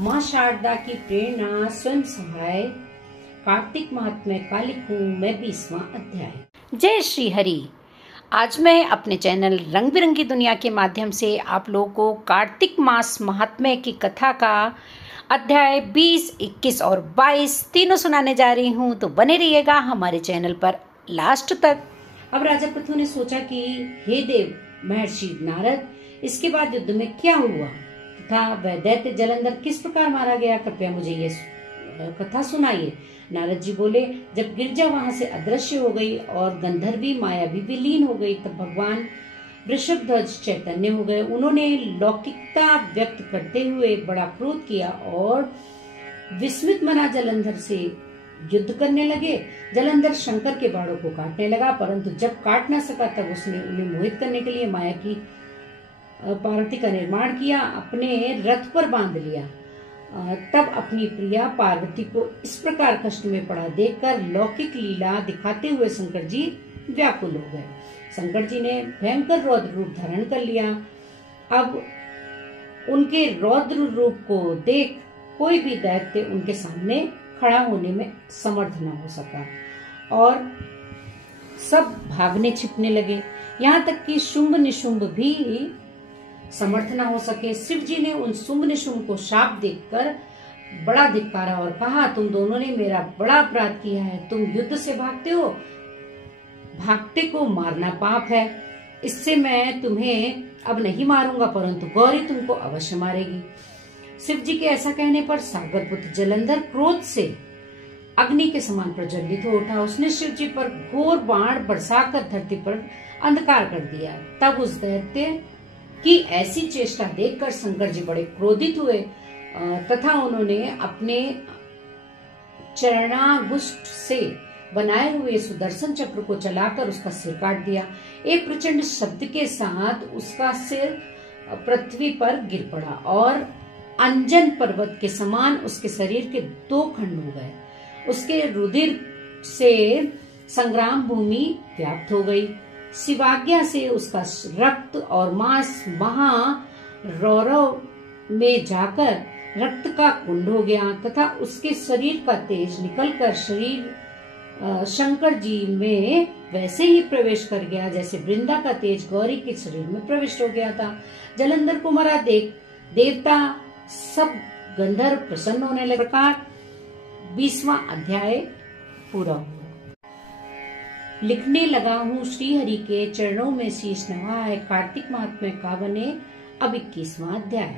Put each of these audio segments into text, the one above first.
माँ शारदा की प्रेरणा स्वयं सहाय कार्तिक महात्म्य का लिखूं मैं 20वां अध्याय। जय श्री हरि। आज मैं अपने चैनल रंग बिरंगी दुनिया के माध्यम से आप लोगों को कार्तिक मास महात्म्य की कथा का अध्याय 20, 21 और 22 तीनों सुनाने जा रही हूँ, तो बने रहिएगा हमारे चैनल पर लास्ट तक। अब राजा पृथु ने सोचा कि हे देव महर्षि नारद, इसके बाद युद्ध में क्या हुआ तथा वह दैत्य जलंधर किस प्रकार मारा गया, कृपया मुझे ये कथा सुनाइए। नारद जी बोले, जब गिरजा वहां से अदृश्य हो गई और गंधर्वी माया भी विलीन हो गई, तब भगवान वृषभध्वज चैतन्य हो गए। उन्होंने लौकिकता व्यक्त करते हुए बड़ा क्रोध किया और विस्मित मना जलंधर से युद्ध करने लगे। जलंधर शंकर के बाणों को काटने लगा, परंतु जब काट न सका तब उसने उन्हें मोहित करने के लिए माया की पार्वती का निर्माण किया, अपने रथ पर बांध लिया। तब अपनी प्रिया पार्वती को इस प्रकार कष्ट में पड़ा देखकर लौकिक लीला दिखाते हुए शंकर जी व्याकुल हो गए। शंकर जी ने भयंकर रौद्र रूप धारण कर लिया। अब उनके रौद्र रूप को देख कोई भी दैत्य उनके सामने खड़ा होने में समर्थ न हो सका और सब भागने छिपने लगे। यहाँ तक कि शुंभ निशुंभ भी समर्थ न हो सके। शिव जी ने उन शुंभ निशुंभ को शाप देकर बड़ा धिक्कारा और कहा, तुम दोनों ने मेरा बड़ा अपराध किया है। तुम युद्ध से भागते हो, भागते को मारना पाप है। इससे मैं तुम्हें अब नहीं मारूंगा, परंतु गौरी तुमको अवश्य मारेगी। शिव जी के ऐसा कहने पर सागर पुत्र जलंधर क्रोध से अग्नि के समान प्रज्वलित हो उठा। उसने शिव जी पर घोर बाण बरसाकर धरती पर अंधकार कर दिया। तब उस दैत्य की ऐसी चेष्टा देखकर शंकर जी बड़े क्रोधित हुए तथा उन्होंने अपने चरणागुष्ठ से बनाए हुए सुदर्शन चक्र को चलाकर उसका सिर काट दिया। एक प्रचंड शब्द के साथ उसका सिर पृथ्वी पर गिर पड़ा और अंजन पर्वत के समान उसके शरीर के 2 खंड हो गए। उसके रुधिर से संग्राम भूमि व्याप्त हो गई। शिवाज्ञा से उसका रक्त और मांस महारौरव में जाकर रक्त का कुंड हो गया तथा उसके शरीर का तेज निकलकर शरीर शंकर जी में वैसे ही प्रवेश कर गया जैसे वृंदा का तेज गौरी के शरीर में प्रविष्ट हो गया था। जलंधर को मरा देख देवता सब गंधर्व प्रसन्न होने लगे। प्रकार 20वां अध्याय पूरा हुआ। लिखने लगा हूँ श्री हरि के चरणों में शीश नवा है। कार्तिक महात्म्य का बने अब 21वां अध्याय।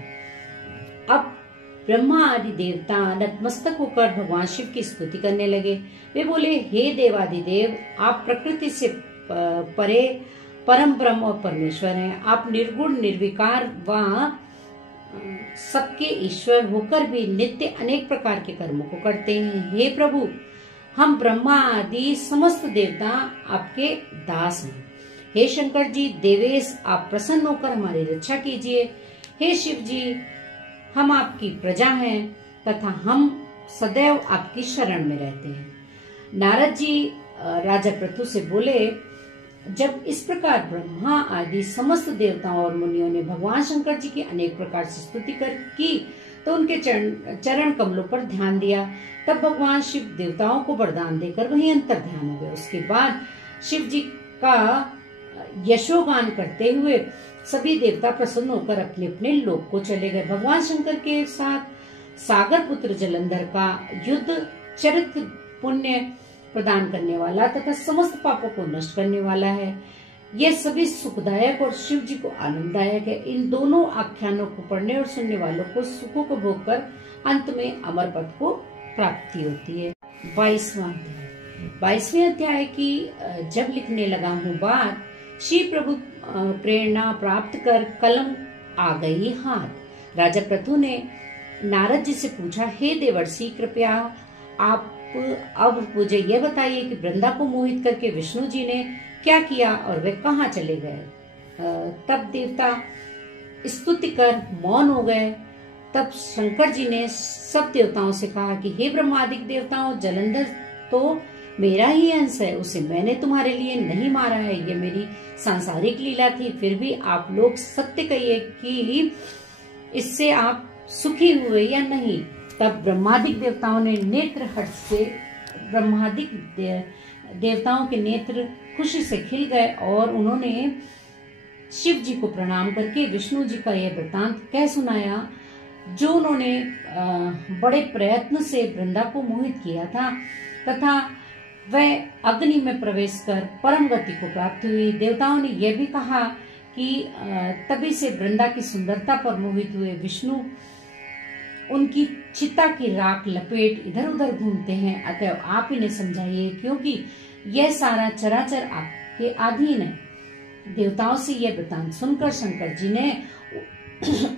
अब ब्रह्मा आदि देवता नतमस्तक होकर भगवान शिव की स्तुति करने लगे। वे बोले, हे देवादिदेव, आप प्रकृति से परे परम ब्रह्म और परमेश्वर हैं। आप निर्गुण निर्विकार व सबके ईश्वर होकर भी नित्य अनेक प्रकार के कर्मों को करते हैं। हे प्रभु, हम ब्रह्मा आदि समस्त देवता आपके दास हैं। हे शंकर जी, देवेश, आप प्रसन्न होकर हमारी रक्षा कीजिए। हे शिव जी, हम आपकी प्रजा हैं तथा हम सदैव आपकी शरण में रहते हैं। नारद जी राजा पृथु से बोले, जब इस प्रकार ब्रह्मा आदि समस्त देवताओं और मुनियों ने भगवान शंकर जी की अनेक प्रकार से स्तुति की तो उनके चरण कमलों पर ध्यान दिया। तब भगवान शिव देवताओं को वरदान देकर वहीं अंतर ध्यान हो गए। उसके बाद शिव जी का यशोगान करते हुए सभी देवता प्रसन्न होकर अपने अपने लोक को चले गए। भगवान शंकर के साथ सागर पुत्र जलंधर का युद्ध चरित्र पुण्य प्रदान करने वाला तथा समस्त पापों को नष्ट करने वाला है। यह सभी सुखदायक और शिव जी को आनंददायक है। इन दोनों आख्यानों को पढ़ने और सुनने वालों को सुखों को भोग कर अंत में अमर पद को प्राप्ति होती है। 22वें अध्याय की जब लिखने लगा हूँ बात, श्री प्रभु प्रेरणा प्राप्त कर कलम आ गई हाथ। राजा पृथु ने नारद जी से पूछा, हे देवर्षि, कृपया आप अब मुझे यह बताइए कि वृंदा को मोहित करके विष्णु जी ने क्या किया और वे कहाँ चले गए। तब देवता स्तुति कर मौन हो गए। तब शंकर जी ने सब देवताओं से कहा कि हे ब्रह्मादिक देवताओं, जलंधर तो मेरा ही अंश है, उसे मैंने तुम्हारे लिए नहीं मारा है। ये मेरी सांसारिक लीला थी। फिर भी आप लोग सत्य कहिए कि इससे आप सुखी हुए या नहीं। तब ब्रह्मादिक देवताओं ने नेत्र हर्ष से देवताओं के नेत्र खुशी से खिल गए और उन्होंने शिव जी को प्रणाम करके विष्णु जी का यह वृतांत कह सुनाया जो उन्होंने बड़े प्रयत्न से वृंदा को मोहित किया था, तथा वह अग्नि में प्रवेश कर परम गति को प्राप्त हुई। देवताओं ने यह भी कहा कि तभी से वृंदा की सुंदरता पर मोहित हुए विष्णु उनकी चिता की राख लपेट इधर उधर घूमते हैं, अतः आप इन्हें समझाइए, क्योंकि यह सारा चराचर आपके अधीन है। देवताओं से यह वृतांत सुनकर शंकर जी ने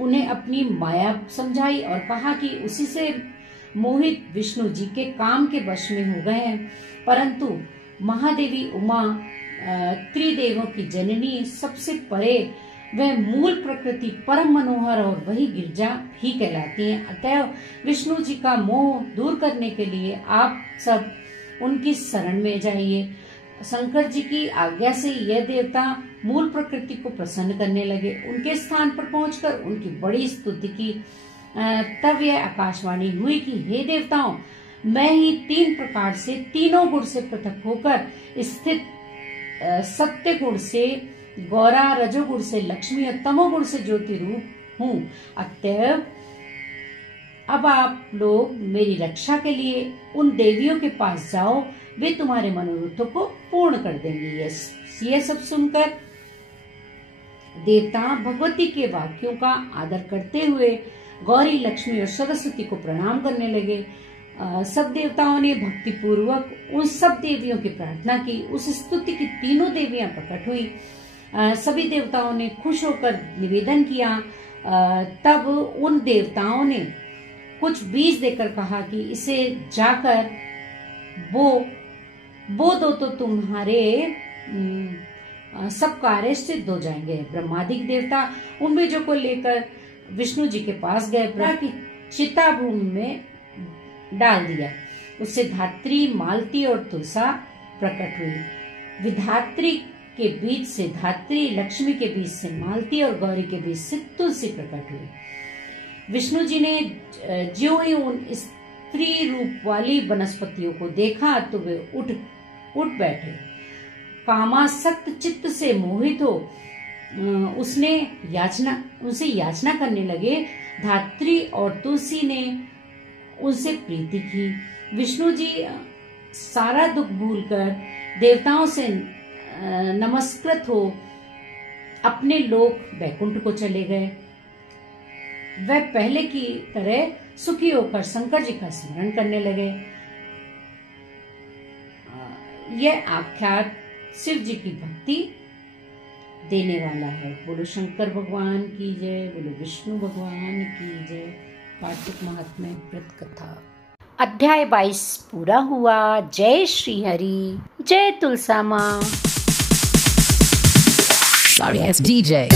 उन्हें अपनी माया समझाई और कहा कि उसी से मोहित विष्णु जी के काम के वश में हो गए हैं, परंतु महादेवी उमा त्रिदेवों की जननी सबसे परे वह मूल प्रकृति परम मनोहर और वही गिरजा ही कहलाती हैं। अतः विष्णु जी का मोह दूर करने के लिए आप सब उनकी शरण में जाइए। शंकर जी की आज्ञा से यह देवता मूल प्रकृति को प्रसन्न करने लगे। उनके स्थान पर पहुंचकर उनकी बड़ी स्तुति की। तब यह आकाशवाणी हुई कि हे देवताओं, मैं ही 3 प्रकार से तीनों गुण से पृथक होकर स्थित सत्य गुण से गौरा, रजोगुण से लक्ष्मी और तमोगुण से ज्योति रूप हूँ। अतः अब आप लोग मेरी रक्षा के लिए उन देवियों के पास जाओ, वे तुम्हारे मनोरथों को पूर्ण कर देंगी। यह सब सुनकर देवता भगवती के वाक्यों का आदर करते हुए गौरी, लक्ष्मी और सरस्वती को प्रणाम करने लगे। सब देवताओं ने भक्ति पूर्वक उन सब देवियों की प्रार्थना की। उस स्तुति की तीनों देवियां प्रकट हुई। सभी देवताओं ने खुश होकर निवेदन किया। तब उन देवताओं ने कुछ बीज देकर कहा कि इसे जाकर बो दो तो तुम्हारे सब कार्य सिद्ध हो जाएंगे। ब्रह्मादिक देवता उन बीजों को लेकर विष्णु जी के पास गए, ब्रह्मा की चिता भूमि में डाल दिया। उससे धात्री, मालती और तुलसा प्रकट हुई। विधात्री के बीच से धात्री, लक्ष्मी के बीच से मालती और गौरी के बीच से तुलसी प्रकट हुई। विष्णु जी ने ज्यों ही उन स्त्री रूप वाली वनस्पतियों को देखा तो वे उठ बैठे। कामासक्त चित्त से मोहित हो उनसे याचना करने लगे। धात्री और तुलसी ने उनसे प्रीति की। विष्णु जी सारा दुख भूलकर देवताओं से नमस्कृत हो अपने लोक वैकुंठ को चले गए। वह पहले की तरह सुखी होकर शंकर जी का स्मरण करने लगे। यह आख्यात शिव जी की भक्ति देने वाला है। बोलो शंकर भगवान की जय, बोलो विष्णु भगवान की जय। कार्तिक महात्म्य व्रत कथा अध्याय 22 पूरा हुआ। जय श्री हरि, जय तुलसा माँ। Sorry, it's DJ.